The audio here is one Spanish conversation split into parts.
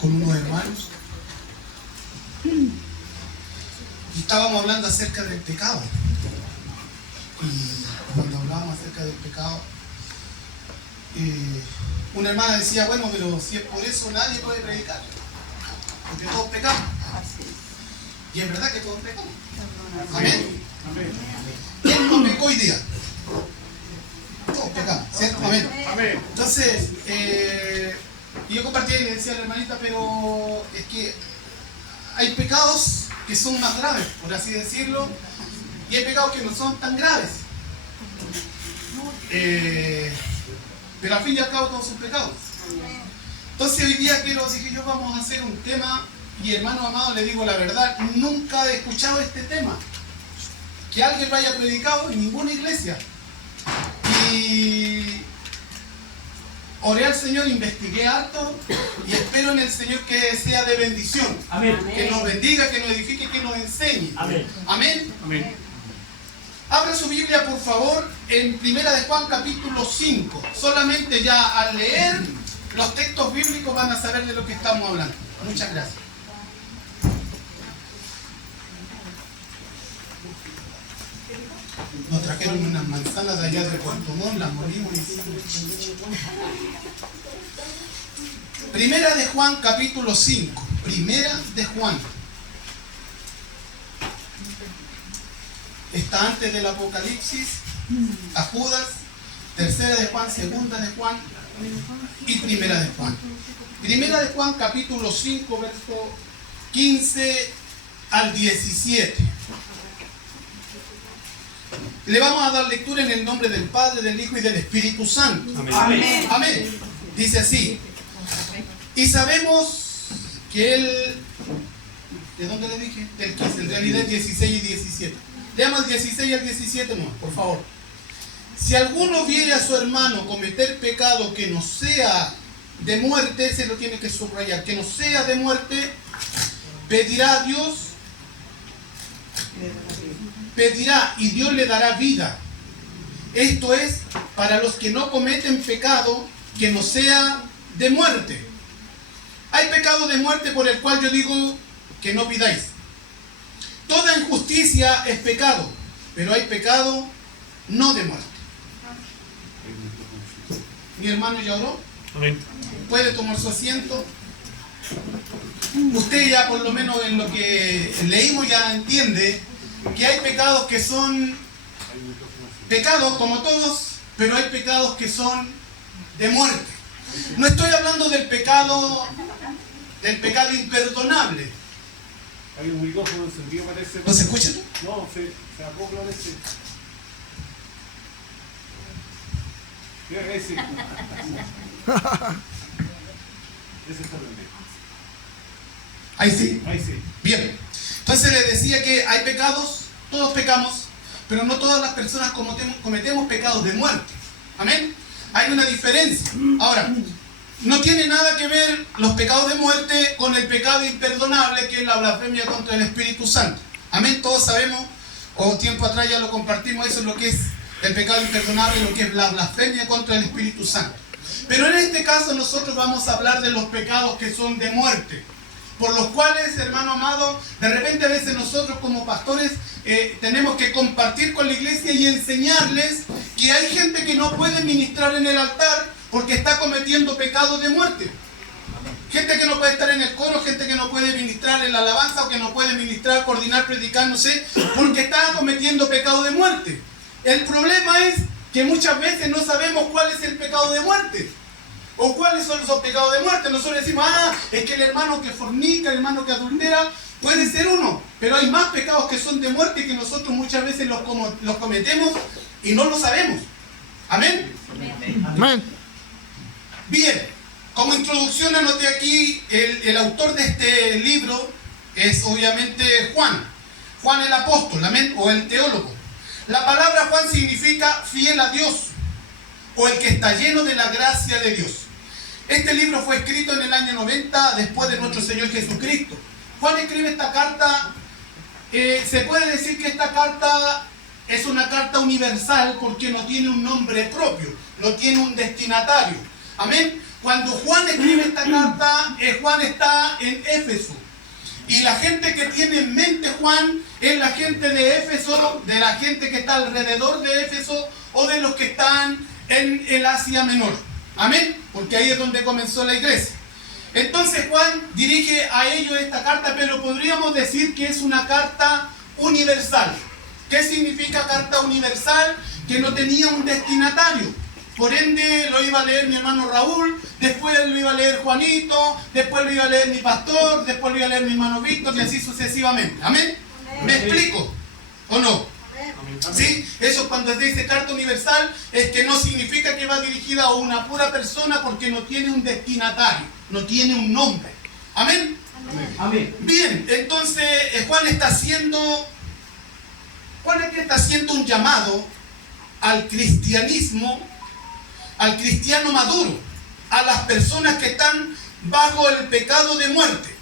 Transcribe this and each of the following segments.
con unos hermanos y estábamos hablando acerca del pecado. Y cuando hablábamos acerca del pecado, una hermana decía, bueno, pero si es por eso nadie puede predicar, porque todos pecamos. Y es verdad que todos pecamos. Amén. ¿Quién no pecó hoy día? Todos pecamos, ¿cierto? Amén. Entonces, yo compartí y le decía a la hermanita, pero es que hay pecados que son más graves, por así decirlo, y hay pecados que no son tan graves. Pero al fin y al cabo todos son pecados. Entonces hoy día dije yo, vamos a hacer un tema, y hermano amado, le digo la verdad, nunca he escuchado este tema, que alguien lo haya predicado en ninguna iglesia. Y oré al Señor, investigué harto, y espero en el Señor que sea de bendición. Amén. Que nos bendiga, que nos edifique, que nos enseñe. Amén. Amén. Amén. Abra su Biblia, por favor, en Primera de Juan, capítulo 5. Solamente ya al leer los textos bíblicos van a saber de lo que estamos hablando. Muchas gracias. Nos trajeron unas manzanas de allá de Puerto Montt, las molimos y... Primera de Juan, capítulo 5. Primera de Juan. Está antes del Apocalipsis, a Judas, tercera de Juan, segunda de Juan y primera de Juan. Primera de Juan, capítulo 5, verso 15 al 17. Le vamos a dar lectura en el nombre del Padre, del Hijo y del Espíritu Santo. Amén. Amén. Dice así. Y sabemos que Él... ¿De dónde le dije? Del 15, en realidad 16 y 17. Leamos el 16 y el 17 más, por favor. Si alguno viere a su hermano cometer pecado que no sea de muerte, se lo tiene que subrayar, que no sea de muerte, pedirá a Dios, pedirá y Dios le dará vida. Esto es para los que no cometen pecado que no sea de muerte. Hay pecado de muerte por el cual yo digo que no pidáis. Toda injusticia es pecado, pero hay pecado no de muerte. Mi hermano ya oró. Amén. Puede tomar su asiento. Usted ya por lo menos en lo que leímos ya entiende que hay pecados que son pecados como todos, pero hay pecados que son de muerte. No estoy hablando del pecado imperdonable. Hay un micrófono encendido, parece. ¿No se escucha? No, se acopla ese. Mira, ese. Ese está prendido. Ahí sí. Ahí sí. Bien. Entonces le decía que hay pecados, todos pecamos, pero no todas las personas cometemos pecados de muerte. Amén. Hay una diferencia. Ahora, no tiene nada que ver los pecados de muerte con el pecado imperdonable, que es la blasfemia contra el Espíritu Santo. Amén. Todos sabemos, o tiempo atrás ya lo compartimos, eso es lo que es el pecado imperdonable, lo que es la blasfemia contra el Espíritu Santo. Pero en este caso nosotros vamos a hablar de los pecados que son de muerte, por los cuales, hermano amado, de repente a veces nosotros como pastores tenemos que compartir con la iglesia y enseñarles que hay gente que no puede ministrar en el altar porque está cometiendo pecados de muerte. Gente que no puede estar en el coro, gente que no puede ministrar en la alabanza o que no puede ministrar, coordinar, predicar, no sé, porque está cometiendo pecado de muerte. El problema es que muchas veces no sabemos cuál es el pecado de muerte. ¿O cuáles son esos pecados de muerte? Nosotros decimos, es que el hermano que fornica, el hermano que adultera, puede ser uno. Pero hay más pecados que son de muerte que nosotros muchas veces los cometemos y no lo sabemos. ¿Amén? Amén. Bien, como introducción anoté aquí, el autor de este libro es obviamente Juan. Juan el apóstol, amén, o el teólogo. La palabra Juan significa fiel a Dios, o el que está lleno de la gracia de Dios. Este libro fue escrito en el año 90 después de nuestro Señor Jesucristo. Juan escribe esta carta, se puede decir que esta carta es una carta universal porque no tiene un nombre propio, no tiene un destinatario. Amén. Cuando Juan escribe esta carta, Juan está en Éfeso. Y la gente que tiene en mente Juan es la gente de Éfeso, de la gente que está alrededor de Éfeso o de los que están en el Asia Menor. Amén, porque ahí es donde comenzó la iglesia. Entonces Juan dirige a ellos esta carta, pero podríamos decir que es una carta universal. ¿Qué significa carta universal? Que no tenía un destinatario. Por ende lo iba a leer mi hermano Raúl, después lo iba a leer Juanito, después lo iba a leer mi pastor, después lo iba a leer mi hermano Víctor y así sucesivamente. ¿Amén? ¿Me explico? ¿O no? ¿Sí? Eso cuando dice carta universal es que no significa que va dirigida a una pura persona porque no tiene un destinatario, no tiene un nombre. ¿Amén? Amén. Bien, entonces Juan aquí está haciendo un llamado al cristianismo, al cristiano maduro, a las personas que están bajo el pecado de muerte.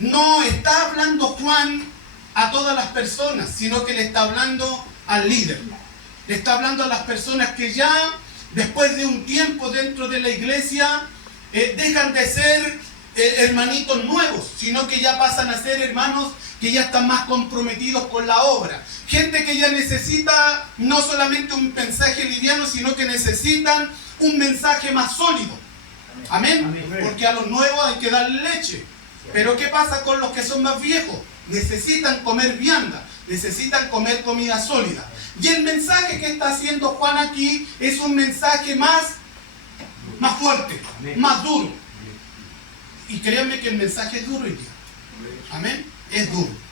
No está hablando Juan a todas las personas, sino que le está hablando al líder. Le está hablando a las personas que ya, después de un tiempo dentro de la iglesia, dejan de ser hermanitos nuevos, sino que ya pasan a ser hermanos que ya están más comprometidos con la obra. Gente que ya necesita no solamente un mensaje liviano, sino que necesitan un mensaje más sólido. Amén. Amén. Porque a los nuevos hay que darle leche. Pero ¿qué pasa con los que son más viejos? Necesitan comer vianda, necesitan comer comida sólida. Y el mensaje que está haciendo Juan aquí es un mensaje más fuerte, más duro. Y créanme que el mensaje es duro hoy día. Amén. Es duro.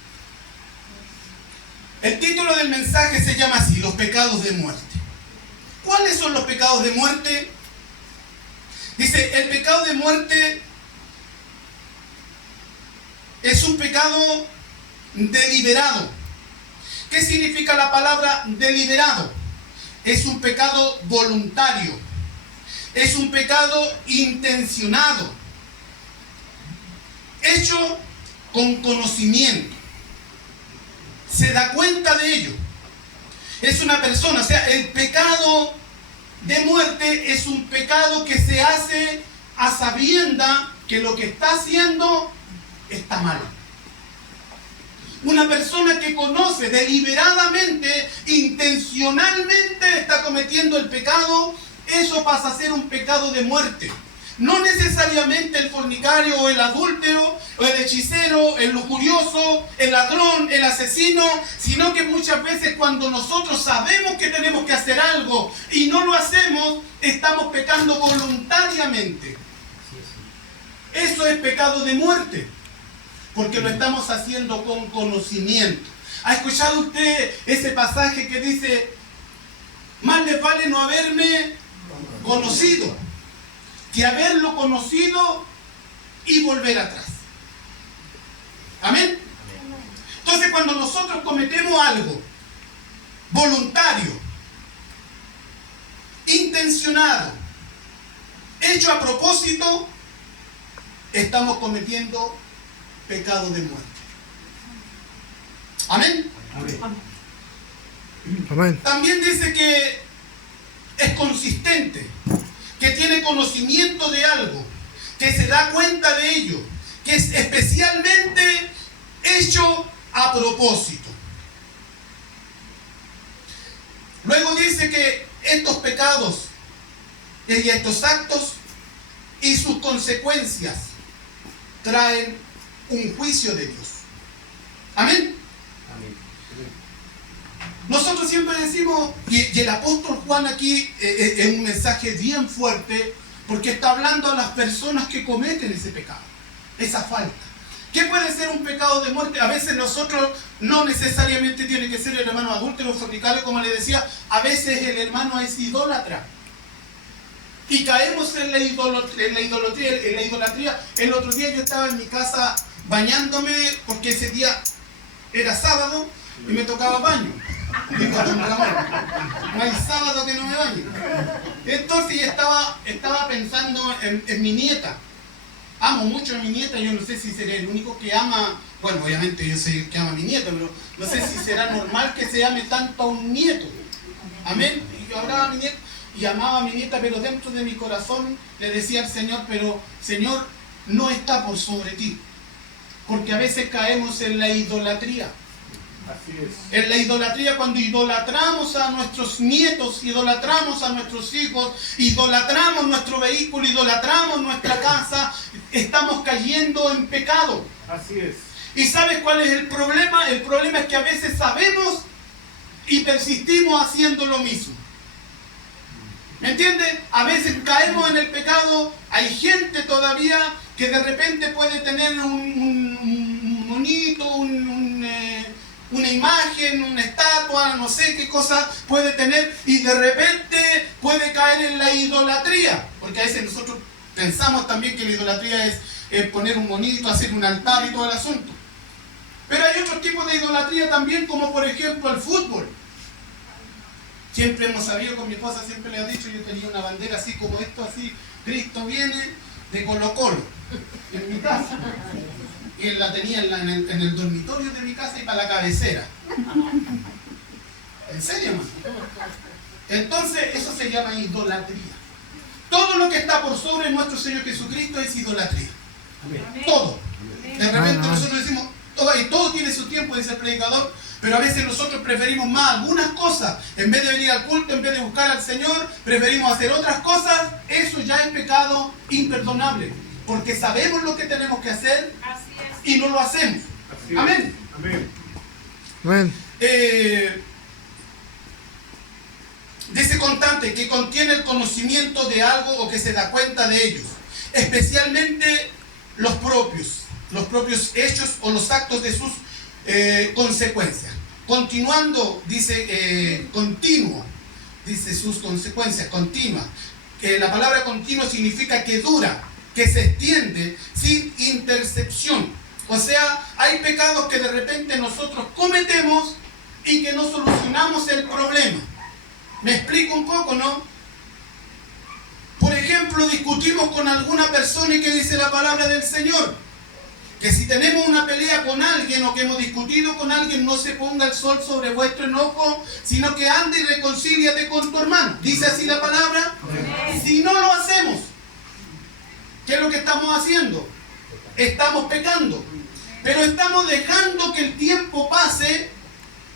El título del mensaje se llama así: los pecados de muerte. ¿Cuáles son los pecados de muerte? Dice, el pecado de muerte es un pecado deliberado. ¿Qué significa la palabra deliberado? Es un pecado voluntario. Es un pecado intencionado. Hecho con conocimiento. Se da cuenta de ello. Es una persona, o sea, el pecado de muerte es un pecado que se hace a sabienda que lo que está haciendo está mal. Una persona que conoce deliberadamente, intencionalmente está cometiendo el pecado, eso pasa a ser un pecado de muerte. No necesariamente el fornicario o el adúltero, o el hechicero, el lujurioso, el ladrón, el asesino, sino que muchas veces cuando nosotros sabemos que tenemos que hacer algo y no lo hacemos, estamos pecando voluntariamente. Eso es pecado de muerte, porque lo estamos haciendo con conocimiento. ¿Ha escuchado usted ese pasaje que dice, más les vale no haberme conocido que haberlo conocido y volver atrás? ¿Amén? Entonces cuando nosotros cometemos algo voluntario, intencionado, hecho a propósito, estamos cometiendo pecado de muerte. ¿Amén? Amén. También dice que es consistente, que tiene conocimiento de algo, que se da cuenta de ello, que es especialmente hecho a propósito. Luego dice que estos pecados y estos actos y sus consecuencias traen un juicio de Dios. Amén. Nosotros siempre decimos, y el apóstol Juan aquí es un mensaje bien fuerte, porque está hablando a las personas que cometen ese pecado, esa falta. ¿Qué puede ser un pecado de muerte? A veces nosotros no necesariamente tiene que ser el hermano adúltero o fornicario, como le decía, a veces el hermano es idólatra. Y caemos en la idolatría. El otro día yo estaba en mi casa bañándome, porque ese día era sábado y me tocaba baño. Digo, no hay sábado que no me bañe. Entonces yo estaba pensando en mi nieta. Amo mucho a mi nieta, yo no sé si seré el único que ama, bueno, obviamente yo soy el que ama a mi nieta, pero no sé si será normal que se ame tanto a un nieto. Amén. Y yo hablaba a mi nieta, y amaba a mi nieta, pero dentro de mi corazón le decía al Señor, pero Señor, no está por sobre ti. Porque a veces caemos en la idolatría. Así es. En la idolatría, cuando idolatramos a nuestros nietos, idolatramos a nuestros hijos, idolatramos nuestro vehículo, idolatramos nuestra casa, estamos cayendo en pecado. Así es. ¿Y sabes cuál es el problema? El problema es que a veces sabemos y persistimos haciendo lo mismo. ¿Me entiendes? A veces caemos en el pecado. Hay gente todavía que de repente puede tener un monito, una imagen, una estatua, no sé qué cosa puede tener, y de repente puede caer en la idolatría. Porque a veces nosotros pensamos también que la idolatría es poner un monito, hacer un altar y todo el asunto. Pero hay otros tipos de idolatría también, como por ejemplo el fútbol. Siempre hemos sabido, con mi esposa siempre le ha dicho, yo tenía una bandera así como esto, así, Cristo viene, de Colo Colo, en mi casa. Y él la tenía en el dormitorio de mi casa y para la cabecera. ¿En serio, hermano? Entonces, eso se llama idolatría. Todo lo que está por sobre nuestro Señor Jesucristo es idolatría. Amén. Todo. De repente Amén. nosotros decimos, y todo tiene su tiempo, dice el predicador, pero a veces nosotros preferimos más algunas cosas. En vez de venir al culto, en vez de buscar al Señor, preferimos hacer otras cosas. Eso ya es pecado imperdonable. Porque sabemos lo que tenemos que hacer y no lo hacemos. Así es. Amén. Amén. Amén. Dice constante que contiene el conocimiento de algo o que se da cuenta de ellos. Especialmente los propios hechos o los actos de sus consecuencias. Continuando, dice continuo, dice sus consecuencias, continua. La palabra continuo significa que dura, que se extiende sin intercepción. O sea, hay pecados que de repente nosotros cometemos y que no solucionamos el problema. Me explico un poco, ¿no? Por ejemplo, discutimos con alguna persona y que dice la palabra del Señor, que si tenemos una pelea con alguien o que hemos discutido con alguien, no se ponga el sol sobre vuestro enojo, sino que ande y reconcíliate con tu hermano. ¿Dice así la palabra? Si no lo hacemos, ¿qué es lo que estamos haciendo? Estamos pecando, pero estamos dejando que el tiempo pase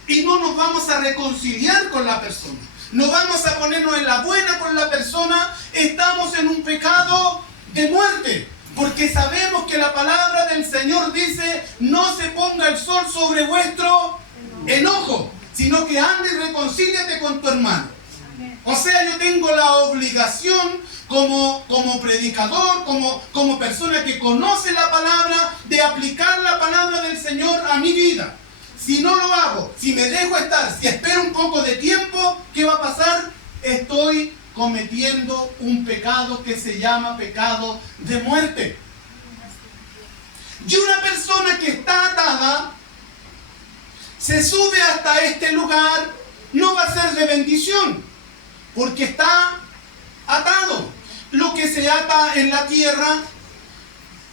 y no nos vamos a reconciliar con la persona. No vamos a ponernos en la buena con la persona. Estamos en un pecado de muerte. Porque sabemos que la palabra del Señor dice, no se ponga el sol sobre vuestro enojo, sino que ande y reconcíliate con tu hermano. O sea, yo tengo la obligación como predicador, como persona que conoce la palabra, de aplicar la palabra del Señor a mi vida. Si no lo hago, si me dejo estar, si espero un poco de tiempo, ¿qué va a pasar? Estoy cometiendo un pecado que se llama pecado de muerte. Y una persona que está atada, se sube hasta este lugar, no va a ser de bendición, porque está atado. Lo que se ata en la tierra,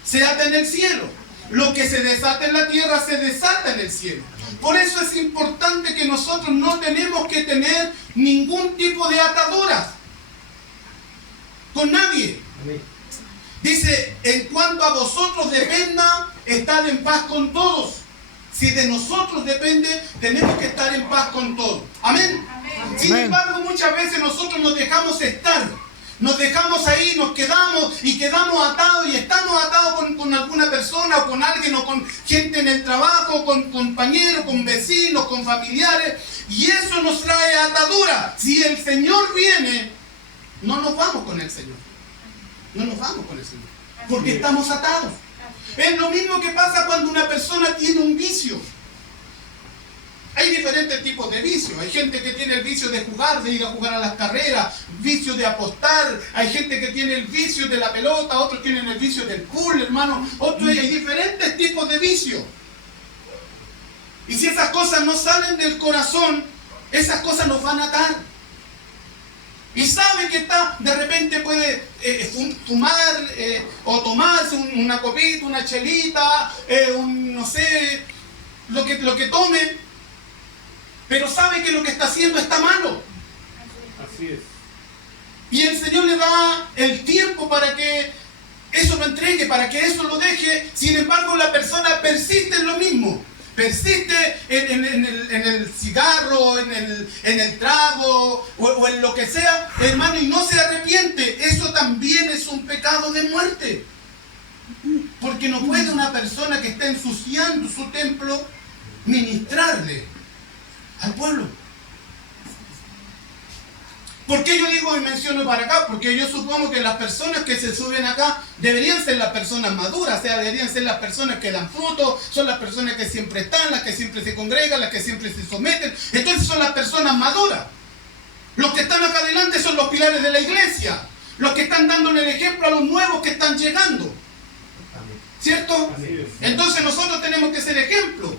se ata en el cielo. Lo que se desata en la tierra, se desata en el cielo. Por eso es importante que nosotros no tenemos que tener ningún tipo de ataduras con nadie. Amén. Dice, en cuanto a vosotros dependa, estad en paz con todos. Si de nosotros depende, tenemos que estar en paz con todos. Amén. Sin embargo, muchas veces nosotros nos dejamos estar. Nos dejamos ahí, nos quedamos y quedamos atados y estamos atados con alguna persona o con alguien o con gente en el trabajo, con compañeros, con vecinos, con familiares, y eso nos trae atadura. Si el Señor viene, no nos vamos con el Señor. No nos vamos con el Señor, porque estamos atados. Es lo mismo que pasa cuando una persona tiene un vicio. Hay diferentes tipos de vicios. Hay gente que tiene el vicio de jugar, de ir a jugar a las carreras, vicio de apostar. Hay gente que tiene el vicio de la pelota, otros tienen el vicio del pool, hermano. Hay diferentes tipos de vicios. Y si esas cosas no salen del corazón, esas cosas nos van a atar. Y sabe que de repente puede fumar o tomarse una copita, una chelita, no sé, lo que tome. Pero sabe que lo que está haciendo está malo. Así es. Y el Señor le da el tiempo para que eso lo entregue, para que eso lo deje. Sin embargo, la persona persiste en lo mismo. Persiste en el cigarro, en el trago o en lo que sea, hermano, y no se arrepiente. Eso también es un pecado de muerte. Porque no puede una persona que está ensuciando su templo ministrarle al pueblo. ¿Por qué yo digo y menciono para acá? Porque yo supongo que las personas que se suben acá deberían ser las personas maduras, o sea, deberían ser las personas que dan fruto, son las personas que siempre están, las que siempre se congregan, las que siempre se someten. Entonces son las personas maduras. Los que están acá adelante son los pilares de la iglesia, los que están dándole el ejemplo a los nuevos que están llegando. ¿Cierto? Entonces nosotros tenemos que ser ejemplo.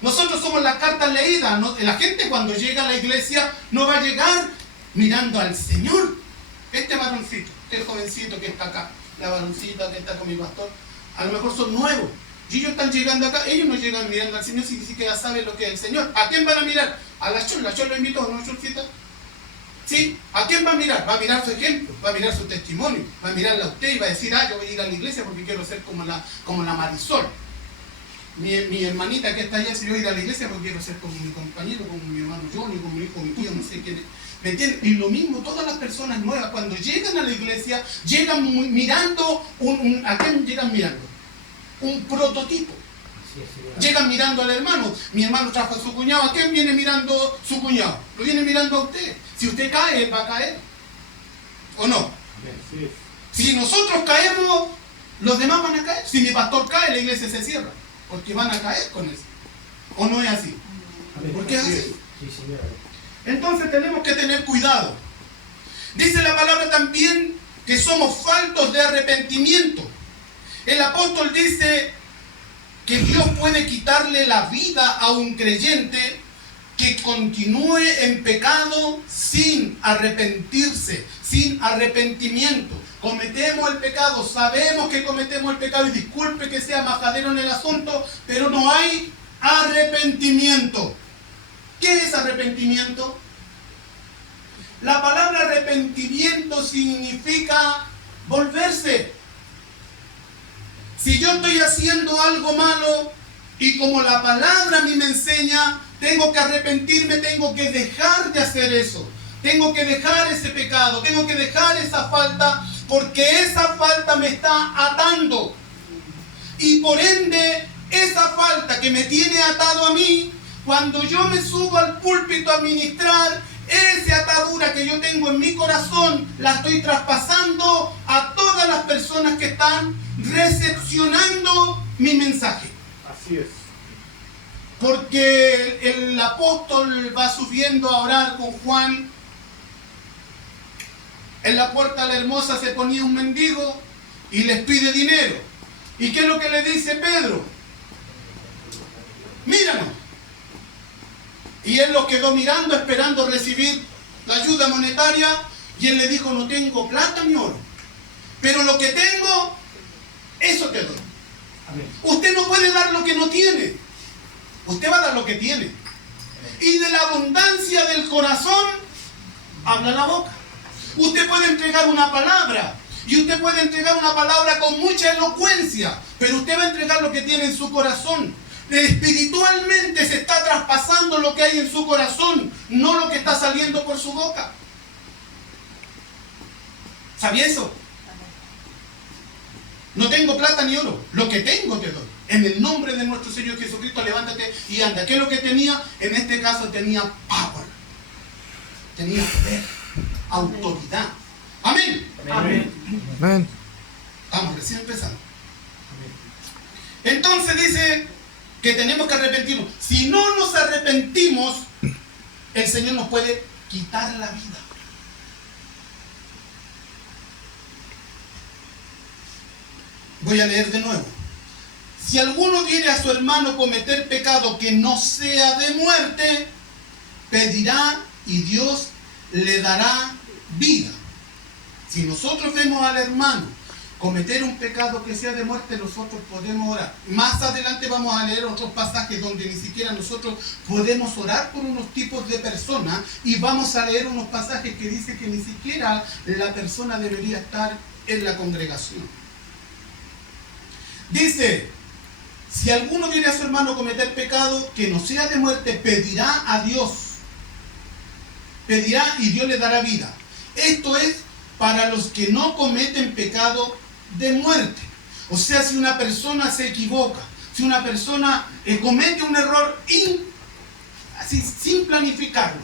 Nosotros somos las cartas leídas. La gente cuando llega a la iglesia no va a llegar mirando al Señor. Este varoncito, este jovencito que está acá, la varoncita que está con mi pastor, a lo mejor son nuevos. Y ellos están llegando acá, ellos no llegan mirando al Señor si ni siquiera saben lo que es el Señor. ¿A quién van a mirar? A la Chol lo invitó, ¿no, Cholcita? ¿Sí? ¿A quién va a mirar? Va a mirar su ejemplo, va a mirar su testimonio, va a mirarla a usted y va a decir, yo voy a ir a la iglesia porque quiero ser como la Marisol. Mi hermanita que está allá, si yo voy a ir a la iglesia porque quiero ser como mi compañero, como mi hermano Johnny, como mi hijo, mi tío, no sé quién es. ¿Me entienden? Y lo mismo, todas las personas nuevas, cuando llegan a la iglesia, llegan mirando, ¿a quién llegan mirando? Un prototipo. Llegan mirando al hermano. Mi hermano trajo a su cuñado. ¿A quién viene mirando su cuñado? Lo viene mirando a usted. Si usted cae, él va a caer. ¿O no? Si nosotros caemos, los demás van a caer. Si mi pastor cae, la iglesia se cierra. Porque van a caer con eso. ¿O no es así? ¿Por qué es así? Entonces tenemos que tener cuidado. Dice la palabra también que somos faltos de arrepentimiento. El apóstol dice que Dios puede quitarle la vida a un creyente que continúe en pecado sin arrepentirse, sin arrepentimiento. Cometemos el pecado, sabemos que cometemos el pecado, y disculpe que sea majadero en el asunto, pero no hay arrepentimiento. ¿Qué es arrepentimiento? La palabra arrepentimiento significa volverse. Si yo estoy haciendo algo malo y como la palabra a mí me enseña, tengo que arrepentirme, tengo que dejar de hacer eso. Tengo que dejar ese pecado, tengo que dejar esa falta, porque esa falta me está atando. Y por ende, esa falta que me tiene atado a mí, cuando yo me subo al púlpito a ministrar, esa atadura que yo tengo en mi corazón, la estoy traspasando a todas las personas que están recepcionando mi mensaje. Así es. Porque el apóstol va subiendo a orar con Juan. En la puerta de la hermosa se ponía un mendigo y les pide dinero. ¿Y qué es lo que le dice Pedro? Míranos. Y él lo quedó mirando, esperando recibir la ayuda monetaria. Y él le dijo, no tengo plata ni oro, pero lo que tengo, eso te doy. Amén. Usted no puede dar lo que no tiene. Usted va a dar lo que tiene. Y de la abundancia del corazón habla la boca. Usted puede entregar una palabra, y usted puede entregar una palabra con mucha elocuencia, pero usted va a entregar lo que tiene en su corazón. Espiritualmente se está traspasando lo que hay en su corazón, no lo que está saliendo por su boca. ¿Sabía eso? No tengo plata ni oro, lo que tengo te doy. En el nombre de nuestro Señor Jesucristo, levántate y anda. ¿Qué es lo que tenía? En este caso tenía power, tenía poder, autoridad. Amén. Amén. Amén. Vamos, recién empezando. Entonces dice que tenemos que arrepentirnos. Si no nos arrepentimos, el Señor nos puede quitar la vida. Voy a leer de nuevo. Si alguno viene a su hermano cometer pecado que no sea de muerte, pedirá y Dios le dará vida. Si nosotros vemos al hermano cometer un pecado que sea de muerte, nosotros podemos orar. Más adelante vamos a leer otros pasajes donde ni siquiera nosotros podemos orar por unos tipos de personas, y vamos a leer unos pasajes que dicen que ni siquiera la persona debería estar en la congregación. Dice: si alguno viene a su hermano cometer pecado que no sea de muerte, pedirá a Dios. Pedirá y Dios le dará vida. Esto es para los que no cometen pecado de muerte. O sea, si una persona se equivoca, si una persona comete un error así, sin planificarlo.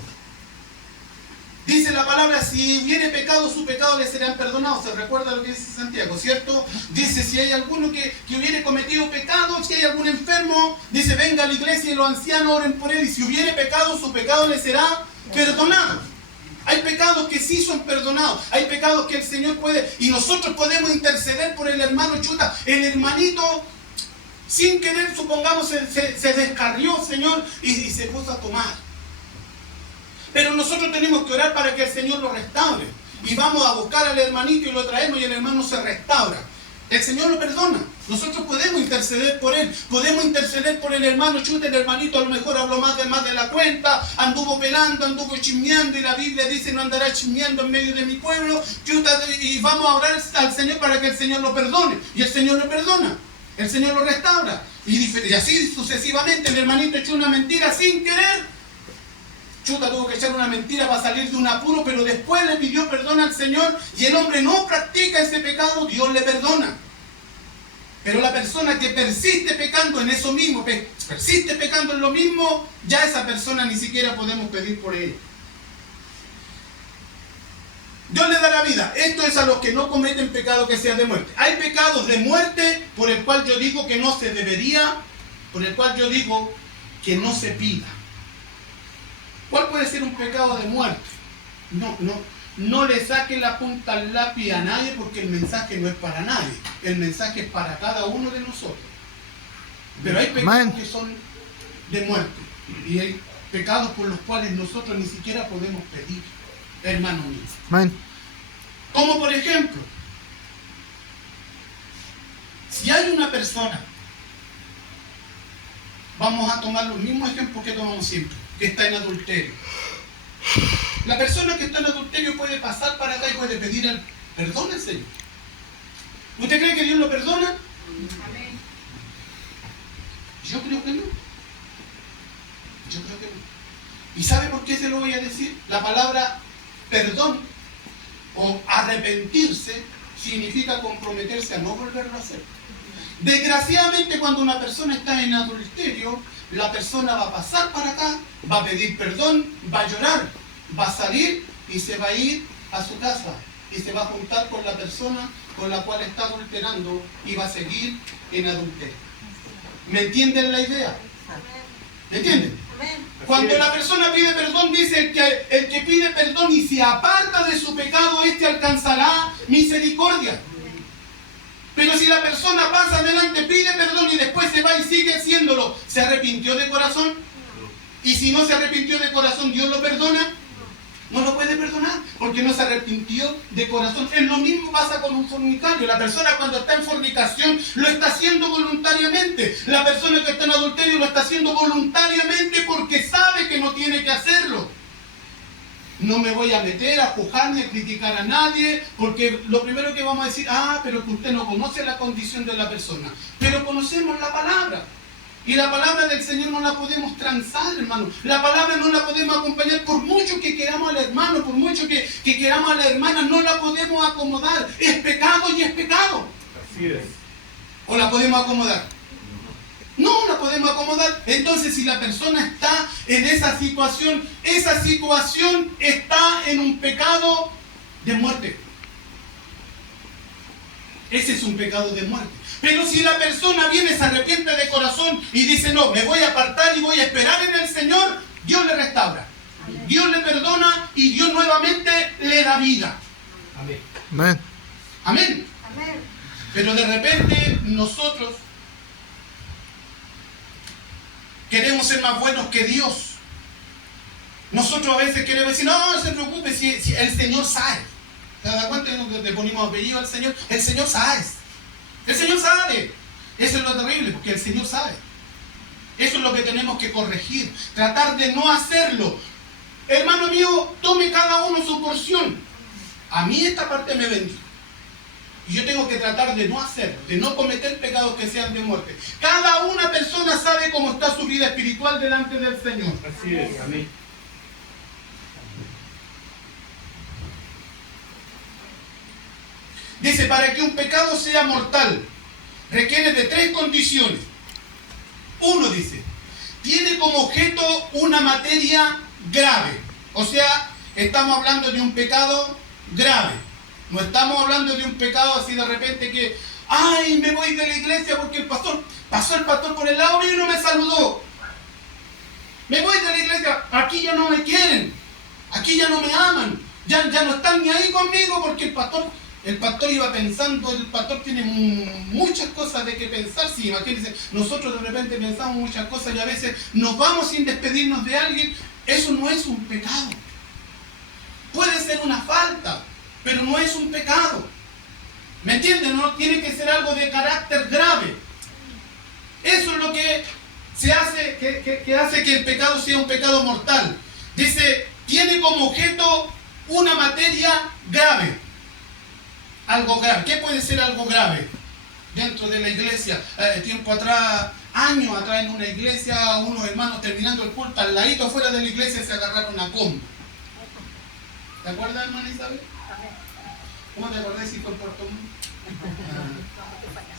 Dice la palabra: si hubiere pecado, su pecado le serán perdonados. Se recuerda lo que dice Santiago, ¿cierto? Dice: si hay alguno que hubiere cometido pecado, si hay algún enfermo, dice, venga a la iglesia y los ancianos oren por él, y si hubiere pecado, su pecado le será perdonado. Hay pecados que sí son perdonados, hay pecados que el Señor puede, y nosotros podemos interceder por el hermano. Chuta, el hermanito, sin querer, supongamos, se descarrió, Señor, y se puso a tomar. Pero nosotros tenemos que orar para que el Señor lo restaure. Y vamos a buscar al hermanito y lo traemos, y el hermano se restaura. El Señor lo perdona. Nosotros podemos interceder por él. Podemos interceder por el hermano. Chuta, el hermanito a lo mejor habló más de la cuenta, anduvo pelando, anduvo chismeando, y la Biblia dice: no andará chismeando en medio de mi pueblo. Chuta, y vamos a orar al Señor para que el Señor lo perdone. Y el Señor lo perdona. El Señor lo restaura. Y así sucesivamente. El hermanito echó una mentira sin querer. Chuta, tuvo que echar una mentira para salir de un apuro, pero después le pidió perdón al Señor, y el hombre no practica ese pecado, Dios le perdona. Pero la persona que persiste pecando en eso mismo, persiste pecando en lo mismo, ya esa persona ni siquiera podemos pedir por ella. Dios le dará vida. Esto es a los que no cometen pecado que sea de muerte. Hay pecados de muerte por el cual yo digo que no se debería, por el cual yo digo que no se pida. ¿Cuál puede ser un pecado de muerte? No le saque la punta al lápiz a nadie, porque el mensaje no es para nadie. El mensaje es para cada uno de nosotros. Pero hay pecados que son de muerte. Y hay pecados por los cuales nosotros ni siquiera podemos pedir, hermano mío. Amén. Como por ejemplo, si hay una persona, vamos a tomar los mismos ejemplos que tomamos siempre, que está en adulterio. La persona que está en adulterio puede pasar para acá y puede pedir el perdón al Señor. ¿Usted cree que Dios lo perdona? Amén. Yo creo que no. Yo creo que no. ¿Y sabe por qué se lo voy a decir? La palabra perdón o arrepentirse significa comprometerse a no volverlo a hacer. Desgraciadamente, cuando una persona está en adulterio, la persona va a pasar para acá, va a pedir perdón, va a llorar, va a salir y se va a ir a su casa y se va a juntar con la persona con la cual está adulterando y va a seguir en adulterio. ¿Me entienden la idea? ¿Me entienden? Cuando la persona pide perdón, dice el que pide perdón y se aparta de su pecado, este alcanzará misericordia. Pero si la persona pasa adelante, pide perdón y después se va y sigue haciéndolo, ¿se arrepintió de corazón? Y si no se arrepintió de corazón, ¿Dios lo perdona? No lo puede perdonar, porque no se arrepintió de corazón. Es lo mismo pasa con un fornicario. La persona cuando está en fornicación lo está haciendo voluntariamente. La persona que está en adulterio lo está haciendo voluntariamente porque sabe que no tiene que hacerlo. No me voy a meter a juzgar ni a criticar a nadie, porque lo primero que vamos a decir: pero que usted no conoce la condición de la persona. Pero conocemos la palabra. Y la palabra del Señor no la podemos transar, hermano. La palabra no la podemos acompañar. Por mucho que queramos al hermano, por mucho que queramos a la hermana, no la podemos acomodar. Es pecado y es pecado. Así es. ¿O la podemos acomodar? No la podemos acomodar. Entonces, si la persona está en esa situación está en un pecado de muerte. Ese es un pecado de muerte. Pero si la persona viene, se arrepiente de corazón y dice: no, me voy a apartar y voy a esperar en el Señor, Dios le restaura. Amén. Dios le perdona y Dios nuevamente le da vida. Amén. Amén. Amén. Amén. Pero de repente nosotros queremos ser más buenos que Dios. Nosotros a veces queremos decir: no se preocupe, si el Señor sabe. ¿Te das cuenta que le ponemos apellido al Señor? El Señor sabe. El Señor sabe. Eso es lo terrible, porque el Señor sabe. Eso es lo que tenemos que corregir. Tratar de no hacerlo. Hermano mío, tome cada uno su porción. A mí esta parte me bendijo. Y yo tengo que tratar de no hacerlo, de no cometer pecados que sean de muerte. Cada una persona sabe cómo está su vida espiritual delante del Señor. Así es, amén. Dice, para que un pecado sea mortal, requiere de 3 condiciones. Uno dice, tiene como objeto una materia grave. O sea, estamos hablando de un pecado grave. No estamos hablando de un pecado así de repente que, ay, me voy de la iglesia porque el pastor, pasó el pastor por el lado mío y no me saludó. Me voy de la iglesia, aquí ya no me quieren, aquí ya no me aman, ya no están ni ahí conmigo porque el pastor iba pensando, el pastor tiene muchas cosas de que pensar. Sí, imagínense, nosotros de repente pensamos muchas cosas y a veces nos vamos sin despedirnos de alguien. Eso no es un pecado. Puede ser una falta, pero no es un pecado. ¿Me entienden? No tiene que ser algo de carácter grave. Eso es lo que se hace, que hace que el pecado sea un pecado mortal. Dice, tiene como objeto una materia grave. Algo grave. ¿Qué puede ser algo grave? Dentro de la iglesia, tiempo atrás, años atrás en una iglesia, unos hermanos terminando el culto, al ladito afuera de la iglesia se agarraron a combo. ¿Te acuerdas, hermana Isabel? ¿Cómo te acordás si fue en Puerto Montt?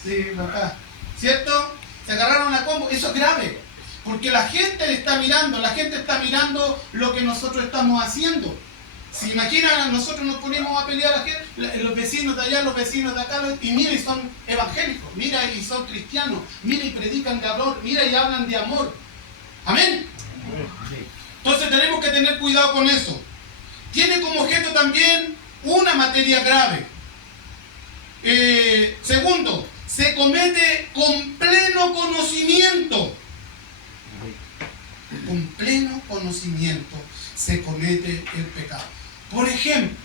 Sí, acá. ¿Cierto? Se agarraron a combo. Eso es grave. Porque la gente está mirando lo que nosotros estamos haciendo. Si imaginan, nosotros nos ponemos a pelear a la gente, los vecinos de allá, los vecinos de acá, y mira y son evangélicos, mira y son cristianos, mira y predican de amor, mira y hablan de amor. Amén. Entonces tenemos que tener cuidado con eso. Tiene como objeto también una materia grave. Segundo, se comete con pleno conocimiento. Con pleno conocimiento se comete el pecado. Por ejemplo,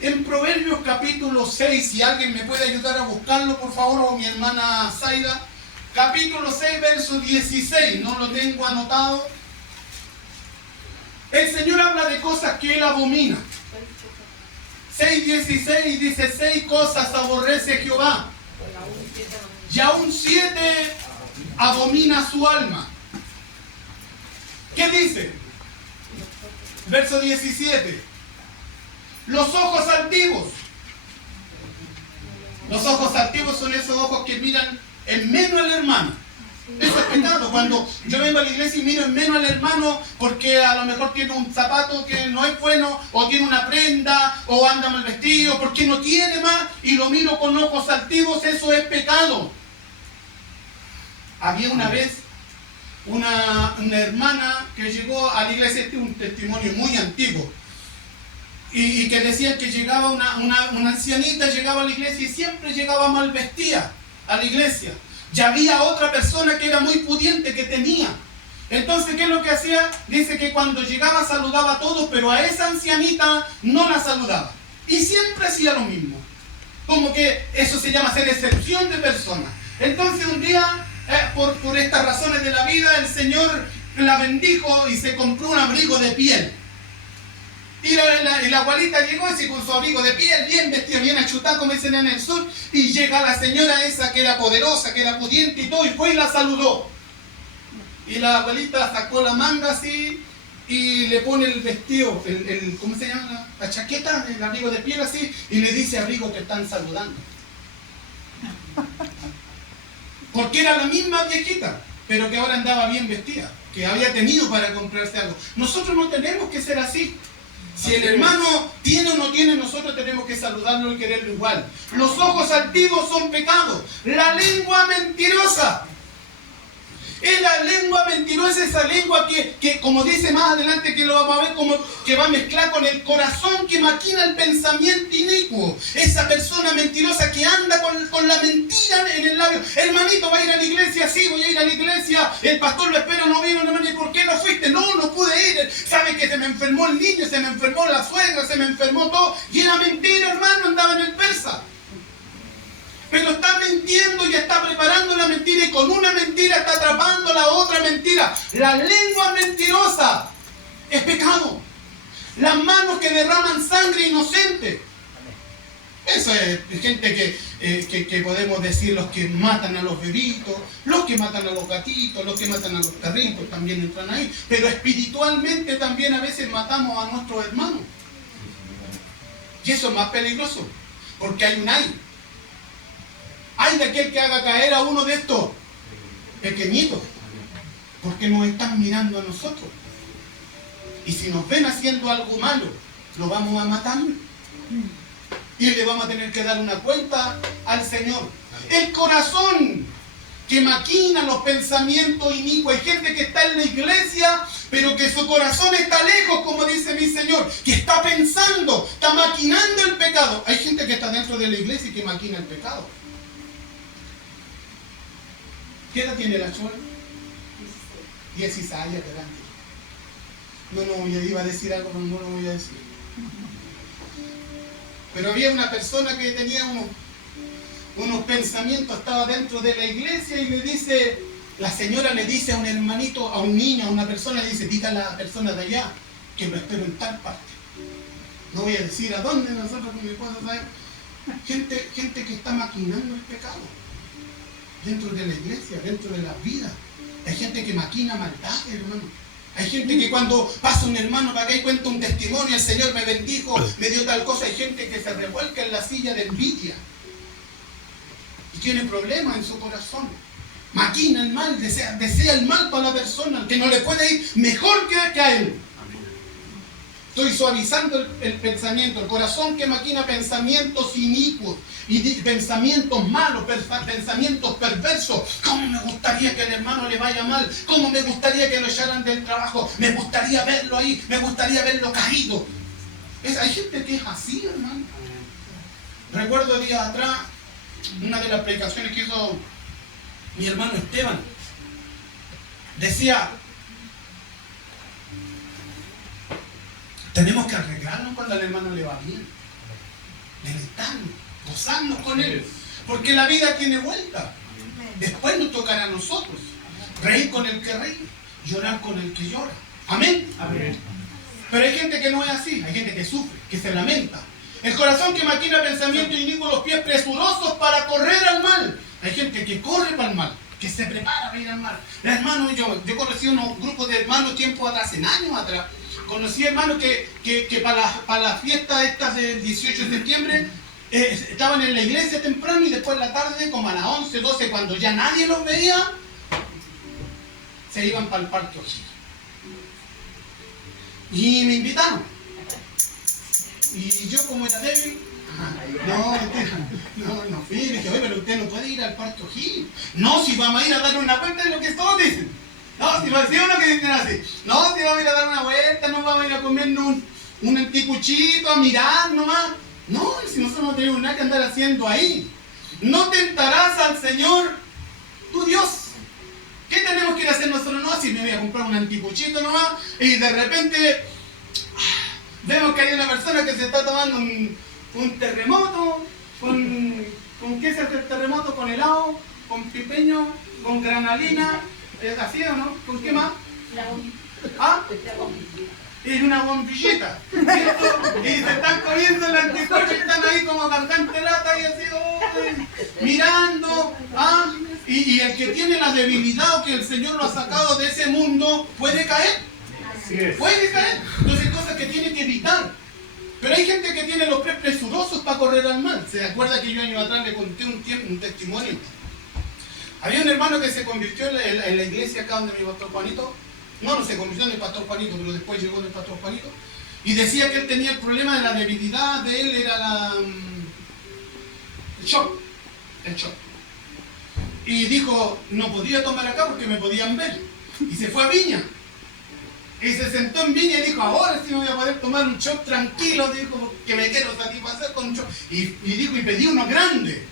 en Proverbios capítulo 6, si alguien me puede ayudar a buscarlo, por favor, o mi hermana Zaida, capítulo 6, verso 16, no lo tengo anotado. El Señor habla de cosas que Él abomina. 6:16 dice, 6 cosas aborrece Jehová, y aún 7 abomina su alma. ¿Qué dice? Verso 17. Los ojos altivos. Los ojos altivos son esos ojos que miran en menos al hermano. Eso es pecado. Cuando yo vengo a la iglesia y miro en menos al hermano porque a lo mejor tiene un zapato que no es bueno, o tiene una prenda, o anda mal vestido, porque no tiene más, y lo miro con ojos altivos, eso es pecado. Había una vez una hermana que llegó a la iglesia, este es un testimonio muy antiguo, y que decían que llegaba una ancianita, llegaba a la iglesia y siempre llegaba mal vestida a la iglesia. Ya había otra persona que era muy pudiente, que tenía. Entonces, ¿qué es lo que hacía? Dice que cuando llegaba saludaba a todos, pero a esa ancianita no la saludaba. Y siempre hacía lo mismo. Como que eso se llama ser excepción de persona. Entonces un día, por estas razones de la vida, el Señor la bendijo y se compró un abrigo de piel. Y la abuelita llegó así con su abrigo de piel, bien vestido, bien achutado, como dicen en el sur, y llega la señora esa que era poderosa, que era pudiente y todo, y fue y la saludó. Y la abuelita sacó la manga así y le pone el vestido, ¿cómo se llama? La chaqueta, el abrigo de piel así, y le dice: abrigo, te están saludando. Porque era la misma viejita, pero que ahora andaba bien vestida, que había tenido para comprarse algo. Nosotros no tenemos que ser así. Si el hermano tiene o no tiene, nosotros tenemos que saludarlo y quererlo igual. Los ojos altivos son pecados. La lengua mentirosa. Es la lengua mentirosa, esa lengua que como dice más adelante que lo vamos a ver, como que va a mezclar con el corazón que maquina el pensamiento inicuo. Esa persona mentirosa que anda con la mentira en el labio. Hermanito, ¿va a ir a la iglesia? Sí, voy a ir a la iglesia. El pastor lo espera, no vino, hermano. ¿Y por qué no fuiste? No pude ir. Sabe que se me enfermó el niño, se me enfermó la suegra, se me enfermó todo. Y era mentira, hermano, andaba en el persa. Pero está mintiendo y está preparando la mentira y con una mentira está atrapando la otra mentira. La lengua mentirosa es pecado. Las manos que derraman sangre inocente. Eso es gente que podemos decir los que matan a los bebitos, los que matan a los gatitos, los que matan a los perritos también entran ahí. Pero espiritualmente también a veces matamos a nuestros hermanos. Y eso es más peligroso, porque hay un ay. Hay de aquel que haga caer a uno de estos pequeñitos, porque nos están mirando a nosotros. Y si nos ven haciendo algo malo, lo vamos a matar. Y le vamos a tener que dar una cuenta al Señor. El corazón que maquina los pensamientos inicuos. Hay gente que está en la iglesia, pero que su corazón está lejos, como dice mi Señor, que está pensando, está maquinando el pecado. Hay gente que está dentro de la iglesia y que maquina el pecado. ¿Qué edad tiene la chola? 16 años, adelante. No, yo iba a decir algo, pero no lo voy a decir. Pero había una persona que tenía unos pensamientos, estaba dentro de la iglesia y le dice, la señora le dice a un hermanito, a un niño, a una persona, le dice, diga a la persona de allá que lo espero en tal parte. No voy a decir a dónde, nosotros con mi esposa sabemos. Gente que está maquinando el pecado. Dentro de la iglesia, dentro de la vida. Hay gente que maquina maldad, hermano. Hay gente que cuando pasa un hermano para acá y cuenta un testimonio, el Señor me bendijo, me dio tal cosa. Hay gente que se revuelca en la silla de envidia. Y tiene problemas en su corazón. Maquina el mal, desea el mal para la persona, que no le puede ir mejor que a él. Estoy suavizando el pensamiento, el corazón que maquina pensamientos inicuos y pensamientos malos, pensamientos perversos. ¿Cómo me gustaría que al hermano le vaya mal? ¿Cómo me gustaría que lo echaran del trabajo? Me gustaría verlo ahí, me gustaría verlo caído. Hay gente que es así, hermano. Recuerdo días atrás, una de las predicaciones que hizo mi hermano Esteban, decía, tenemos que arreglarnos cuando al hermano le va bien. Deleitarnos, gozarnos con él. Porque la vida tiene vuelta. Después nos tocará a nosotros. Reír con el que ríe, llorar con el que llora. Amén. Amén. Pero hay gente que no es así. Hay gente que sufre, que se lamenta. El corazón que maquina pensamiento inicuo, los pies presurosos para correr al mal. Hay gente que corre para el mal, que se prepara para ir al mal. Hermano, yo conocí unos grupos de hermanos tiempo atrás, en años atrás. Conocí hermanos que para la fiesta estas del 18 de septiembre estaban en la iglesia temprano y después en la tarde, como a las 11, 12, cuando ya nadie los veía, se iban para el parque O'Higgins. Y me invitaron. Y yo, como era débil, no fui. Le dije, oye, pero usted no puede ir al parque O'Higgins. No, si vamos a ir a dar una vuelta es lo que todos dicen. No, si va a ser uno que dicen así. No, si vamos a ir a dar una vuelta, no vamos a ir a comernos un anticuchito, a mirar nomás. No, si nosotros no tenemos nada que andar haciendo ahí. No tentarás al Señor, tu Dios. ¿Qué tenemos que ir a hacer nosotros? No, si me voy a comprar un anticuchito nomás y de repente vemos que hay una persona que se está tomando un terremoto, ¿con qué es el terremoto? Con helado, con pipeño, con granadina, ¿es así o no? ¿Con qué más? La bombilla. ¿Ah? La bombilla. Y una bombillita, ¿cierto? Y se están comiendo el anticucho y están ahí como garganta lata y así, ¡ay! Mirando, ¿ah? Y el que tiene la debilidad o que el Señor lo ha sacado de ese mundo, puede caer. Puede caer. Entonces, cosas que tiene que evitar. Pero hay gente que tiene los pies presurosos para correr al mal. ¿Se acuerda que yo años atrás le conté un testimonio? Había un hermano que se convirtió en la iglesia acá donde mi pastor Juanito. No se convirtió en el pastor Juanito, pero después llegó el pastor Juanito. Y decía que él tenía el problema de la debilidad de él, era el shock. El shock. Y dijo, no podía tomar acá porque me podían ver. Y se fue a Viña. Y se sentó en Viña y dijo, ahora sí me voy a poder tomar un shot tranquilo, dijo, que me quiero satisfacer con un shot. Y dijo, y pedí uno grande.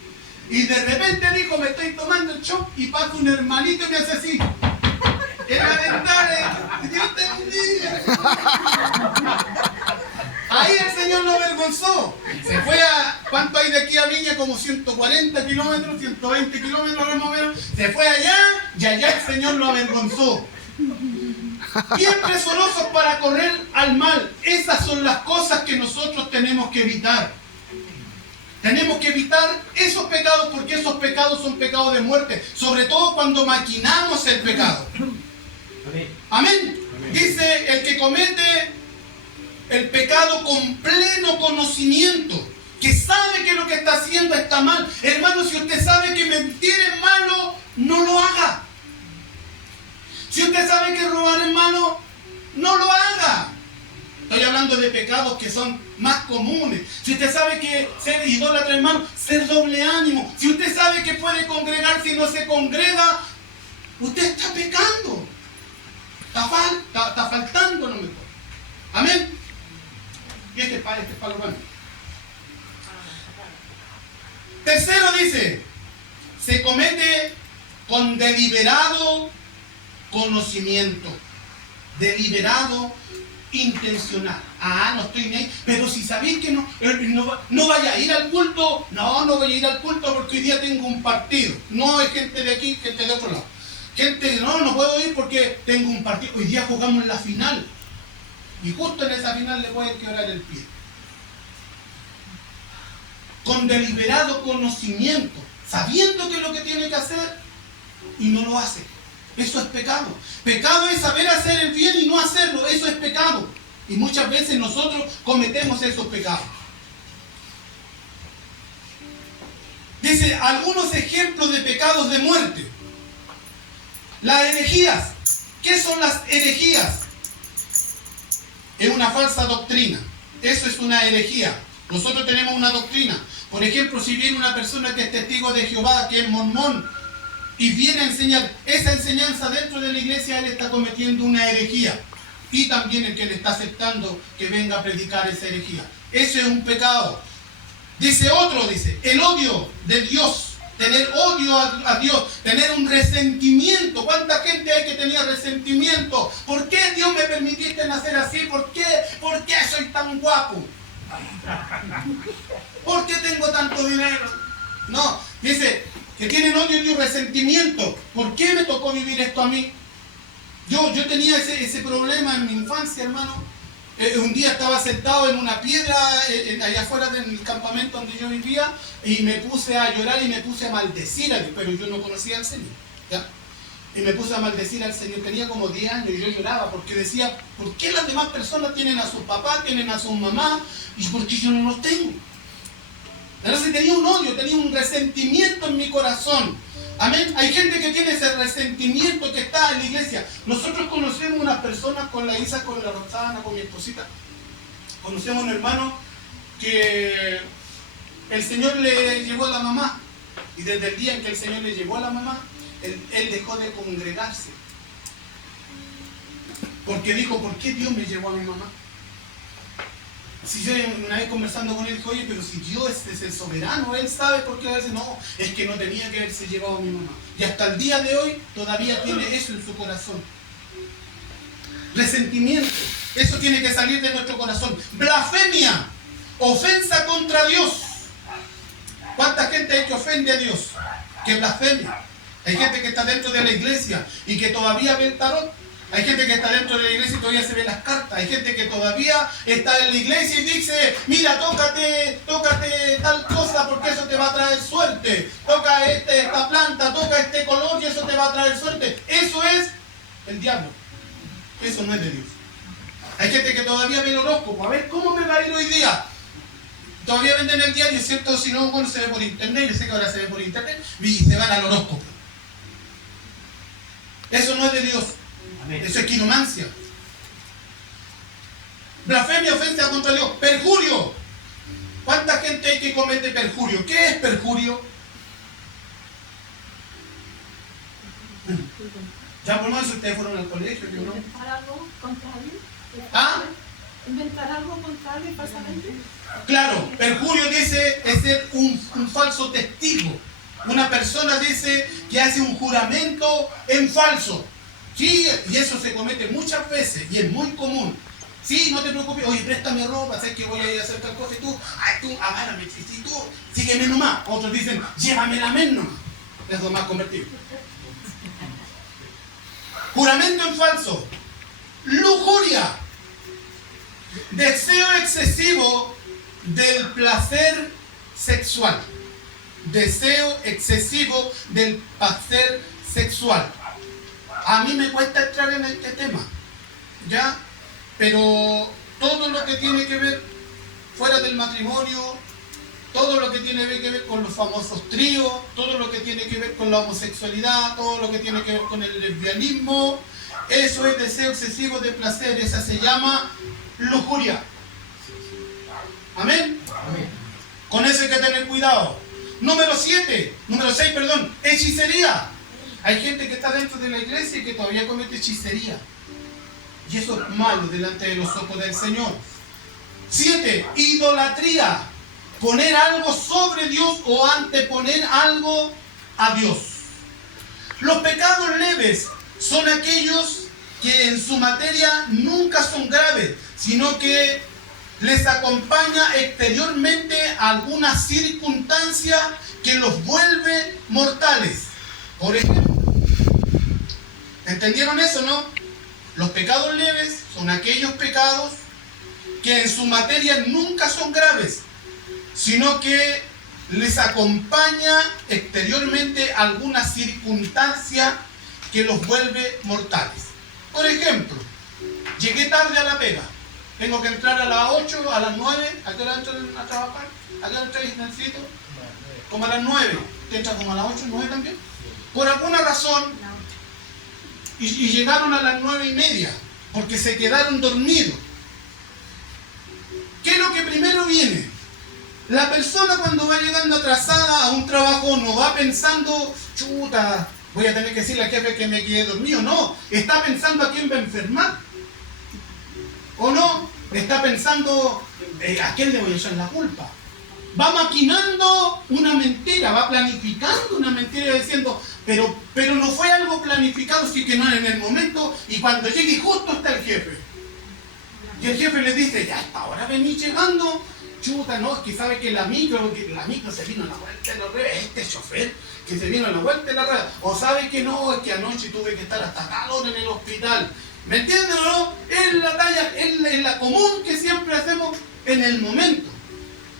Y de repente dijo, me estoy tomando el shot y pasa un hermanito y me hace así. En la ventana, Dios te bendiga. Ahí el Señor lo avergonzó. Se fue a, ¿cuánto hay de aquí a Viña? Como 140 kilómetros, 120 kilómetros más o menos. Se fue allá y allá el Señor lo avergonzó. Bien presurosos para correr al mal. Esas son las cosas que nosotros tenemos que evitar. Tenemos que evitar esos pecados porque esos pecados son pecados de muerte. Sobre todo cuando maquinamos el pecado. Amén. Amén. Dice el que comete el pecado con pleno conocimiento, que sabe que lo que está haciendo está mal. Hermano, si usted sabe que mentir es malo, no lo haga. Si usted sabe que robar es malo, no lo haga. Estoy hablando de pecados que son más comunes. Si usted sabe que ser idólatra, hermano, ser doble ánimo. Si usted sabe que puede congregarse y no se congrega, usted está pecando. Está faltando lo mejor. Amén. Y este es para lo bueno. Tercero dice, se comete con deliberado conocimiento. Deliberado, intencional. No estoy ni ahí. Pero si sabéis que no vaya a ir al culto, no voy a ir al culto porque hoy día tengo un partido. No hay gente de aquí, gente de otro lado. Gente, no puedo ir porque tengo un partido. Hoy día jugamos la final. Y justo en esa final le pueden quebrar el pie. Con deliberado conocimiento, sabiendo qué es lo que tiene que hacer y no lo hace. Eso es pecado. Pecado es saber hacer el bien y no hacerlo. Eso es pecado. Y muchas veces nosotros cometemos esos pecados. Dice, algunos ejemplos de pecados de muerte. Las herejías. ¿Qué son las herejías? Es una falsa doctrina. Eso es una herejía. Nosotros tenemos una doctrina. Por ejemplo, si viene una persona que es testigo de Jehová, que es mormón, y viene a enseñar esa enseñanza dentro de la iglesia, él está cometiendo una herejía. Y también el que le está aceptando que venga a predicar esa herejía. Eso es un pecado. Dice otro, el odio de Dios. Tener odio a Dios, tener un resentimiento. ¿Cuánta gente hay que tenía resentimiento? ¿Por qué Dios me permitiste nacer así? ¿Por qué soy tan guapo? ¿Por qué tengo tanto dinero? No, dice que tienen odio y resentimiento. ¿Por qué me tocó vivir esto a mí? Yo tenía ese problema en mi infancia, hermano. Un día estaba sentado en una piedra allá afuera del campamento donde yo vivía y me puse a llorar y me puse a maldecir a Dios, pero yo no conocía al Señor, ¿ya? Y me puse a maldecir al Señor, tenía como 10 años y yo lloraba porque decía, ¿por qué las demás personas tienen a sus papás, tienen a sus mamás y por qué yo no los tengo? Entonces tenía un odio, tenía un resentimiento en mi corazón. Amén. Hay gente que tiene ese resentimiento que está en la iglesia. Nosotros conocemos unas personas con la Isa, con la Rosana, con mi esposita. Conocemos un hermano que el Señor le llevó a la mamá. Y desde el día en que el Señor le llevó a la mamá, él dejó de congregarse. Porque dijo, ¿por qué Dios me llevó a mi mamá? Si yo una vez conversando con él, dije, oye, pero si Dios es el soberano, Él sabe por qué. A veces no, es que no tenía que haberse llevado a mi mamá. Y hasta el día de hoy todavía tiene eso en su corazón. Resentimiento, eso tiene que salir de nuestro corazón. Blasfemia, ofensa contra Dios. ¿Cuánta gente hay que ofende a Dios? Que blasfemia. Hay gente que está dentro de la iglesia y que todavía ve el tarot. Hay gente que está dentro de la iglesia y todavía se ve las cartas. Hay gente que todavía está en la iglesia y dice, mira, tócate tal cosa porque eso te va a traer suerte. Toca esta planta, toca este color y eso te va a traer suerte. Eso es el diablo. Eso no es de Dios. Hay gente que todavía ve el horóscopo. A ver, ¿cómo me va a ir hoy día? Todavía venden el diario, ¿cierto? Si no, bueno, se ve por internet. Yo sé que ahora se ve por internet y se van al horóscopo. Eso no es de Dios. Eso es quinomancia. Blasfemia, ofensa contra Dios. Perjurio. ¿Cuánta gente hay que comete perjurio? ¿Qué es perjurio? Ya por lo menos ustedes fueron al colegio, yo no. ¿Inventar algo contrario? ¿Ah? ¿Inventar algo contrario falsamente? Claro, perjurio dice es ser un falso testigo. Una persona dice que hace un juramento en falso. Sí, y eso se comete muchas veces y es muy común. Sí, no te preocupes, oye, préstame ropa, sabes que voy a ir a hacer tal cosa y tú, ay, tú, amárame, si tú, sígueme nomás. Otros dicen, llévame la menos. Es lo más convertido. Juramento en falso. Lujuria. Deseo excesivo del placer sexual. Deseo excesivo del placer sexual. A mí me cuesta entrar en este tema, ¿ya? Pero todo lo que tiene que ver fuera del matrimonio, todo lo que tiene que ver con los famosos tríos, todo lo que tiene que ver con la homosexualidad, todo lo que tiene que ver con el lesbianismo, eso es deseo excesivo de placer, esa se llama lujuria. ¿Amén? Amén. Con eso hay que tener cuidado. Número 6, hechicería. Hay gente que está dentro de la iglesia y que todavía comete hechicería. Y eso es malo delante de los ojos del Señor. 7, idolatría. Poner algo sobre Dios o anteponer algo a Dios. Los pecados leves son aquellos que en su materia nunca son graves, sino que les acompaña exteriormente alguna circunstancia que los vuelve mortales. Por ejemplo, ¿entendieron eso, no? Los pecados leves son aquellos pecados que en su materia nunca son graves, sino que les acompaña exteriormente alguna circunstancia que los vuelve mortales. Por ejemplo, llegué tarde a la pega. Tengo que entrar a las 8, a las 9. ¿A qué hora entran a trabajar? ¿A qué hora entráis en el sitio? Como a las 9. ¿Te entras como a las 8, 9 también? Por alguna razón, y llegaron a las 9:30, porque se quedaron dormidos. ¿Qué es lo que primero viene? La persona cuando va llegando atrasada a un trabajo no va pensando, chuta, voy a tener que decirle al jefe que me quedé dormido. No, está pensando a quién va a enfermar. ¿O no? Está pensando a quién le voy a echar la culpa. Va maquinando una mentira, va planificando una mentira diciendo, pero no fue algo planificado, sí que no en el momento, y cuando llegue justo está el jefe. Y el jefe le dice, ya hasta ahora vení llegando. Chuta, no, es que sabe que la micro se vino a la vuelta de la rueda, este chofer que se vino a la vuelta de la rueda, o sabe que no, es que anoche tuve que estar hasta tal hora en el hospital. ¿Me entienden o no? Es la talla, es la común que siempre hacemos en el momento.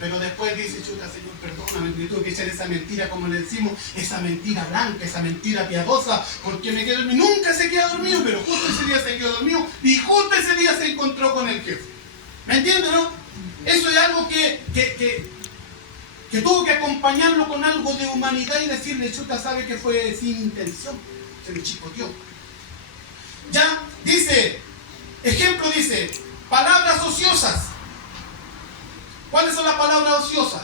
Pero después dice, chuta, Señor, perdóname, me tuve que echar esa mentira, como le decimos, esa mentira blanca, esa mentira piadosa, porque me quedo dormido. Nunca se queda dormido, pero justo ese día se quedó dormido y justo ese día se encontró con el jefe. ¿Me entienden, no? Eso es algo que tuvo que acompañarlo con algo de humanidad y decirle, chuta, sabe que fue sin intención, se le chicoteó. Ya, dice, ejemplo dice, palabras ociosas. ¿Cuáles son las palabras ociosas?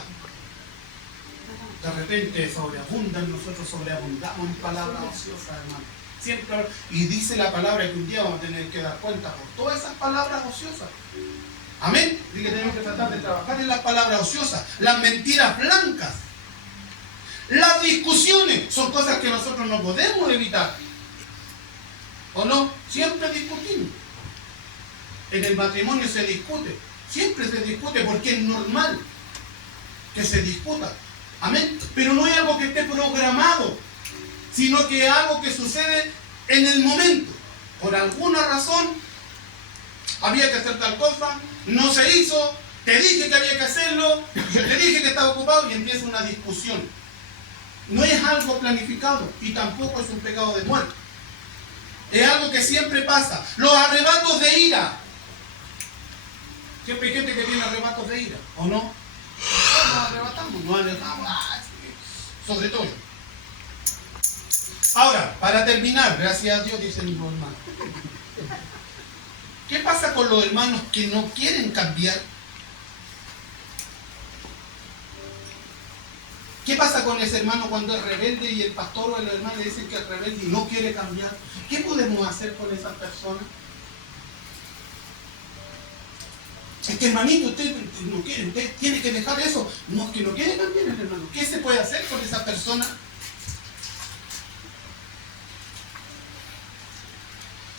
De repente sobreabundan, nosotros sobreabundamos en palabras ociosas, hermano. Siempre, y dice la palabra que un día vamos a tener que dar cuenta por todas esas palabras ociosas. Amén. Y que tenemos que tratar de trabajar en las palabras ociosas, las mentiras blancas. Las discusiones son cosas que nosotros no podemos evitar. ¿O no? Siempre discutimos. En el matrimonio se discute. Siempre se discute porque es normal que se discuta. Amén. Pero no es algo que esté programado, sino que es algo que sucede en el momento. Por alguna razón, había que hacer tal cosa, no se hizo, te dije que había que hacerlo, yo te dije que estaba ocupado y empieza una discusión. No es algo planificado y tampoco es un pecado de muerte. Es algo que siempre pasa. Los arrebatos de ira. Siempre hay gente que tiene arrebatos de ira, ¿o no? Nos arrebatamos, sobre todo. Ahora, para terminar, gracias a Dios, dice mi hermano. ¿Qué pasa con los hermanos que no quieren cambiar? ¿Qué pasa con ese hermano cuando es rebelde y el pastor o el hermano le dicen que es rebelde y no quiere cambiar? ¿Qué podemos hacer con esas personas? Es que hermanito, usted no quiere, usted tiene que dejar eso. No, es que no quiere cambiar el hermano. ¿Qué se puede hacer con esa persona?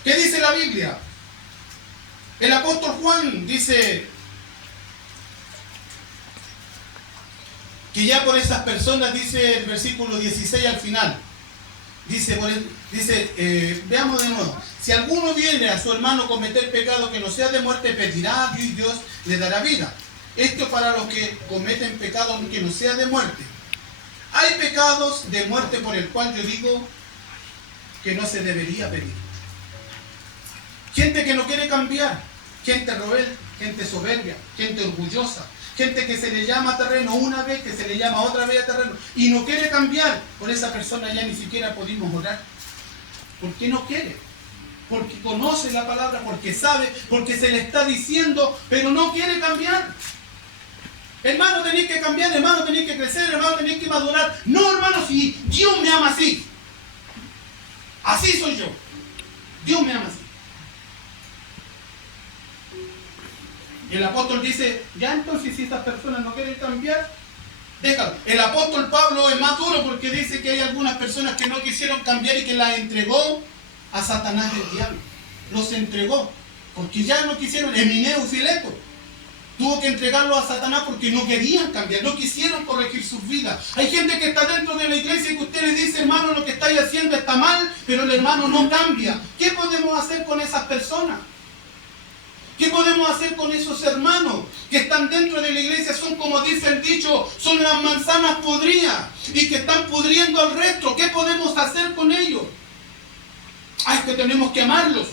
¿Qué dice la Biblia? El apóstol Juan dice que ya por esas personas, dice el versículo 16 al final, dice, veamos de nuevo, si alguno viene a su hermano a cometer pecado que no sea de muerte, pedirá a Dios y Dios le dará vida. Esto para los que cometen pecado que no sea de muerte. Hay pecados de muerte por el cual yo digo que no se debería pedir. Gente que no quiere cambiar, gente rebelde, gente soberbia, gente orgullosa, gente que se le llama terreno una vez, que se le llama otra vez a terreno y no quiere cambiar. Por esa persona ya ni siquiera podemos orar. ¿Por qué no quiere? Porque conoce la palabra, porque sabe, porque se le está diciendo, pero no quiere cambiar. Hermano, tenéis que cambiar, hermano, tenéis que crecer, hermano, tenéis que madurar. No, hermano, si Dios me ama así. Así soy yo. Dios me ama así. Y el apóstol dice, ya entonces si estas personas no quieren cambiar, déjalo. El apóstol Pablo es más duro porque dice que hay algunas personas que no quisieron cambiar y que las entregó a Satanás el diablo. Los entregó porque ya no quisieron. Emineo y Fileto tuvo que entregarlo a Satanás porque no querían cambiar, no quisieron corregir sus vidas. Hay gente que está dentro de la iglesia y que usted le dice, hermano, lo que estáis haciendo está mal, pero el hermano no cambia. ¿Qué podemos hacer con esas personas? ¿Qué podemos hacer con esos hermanos que están dentro de la iglesia? Son, como dice el dicho, son las manzanas podridas y que están pudriendo al resto. ¿Qué podemos hacer con ellos? Es que tenemos que amarlos.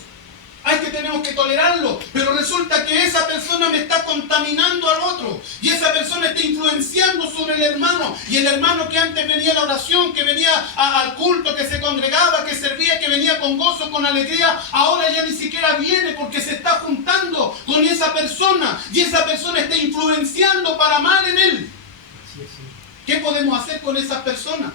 Es que tenemos que tolerarlos. Pero resulta que esa persona me está contaminando al otro. Y esa persona está influenciando sobre el hermano. Y el hermano que antes venía a la oración, que venía al culto, que se congregaba, que servía, que venía con gozo, con alegría, ahora ya ni siquiera viene porque se está juntando con esa persona. Y esa persona está influenciando para mal en él. ¿Qué podemos hacer con esas personas?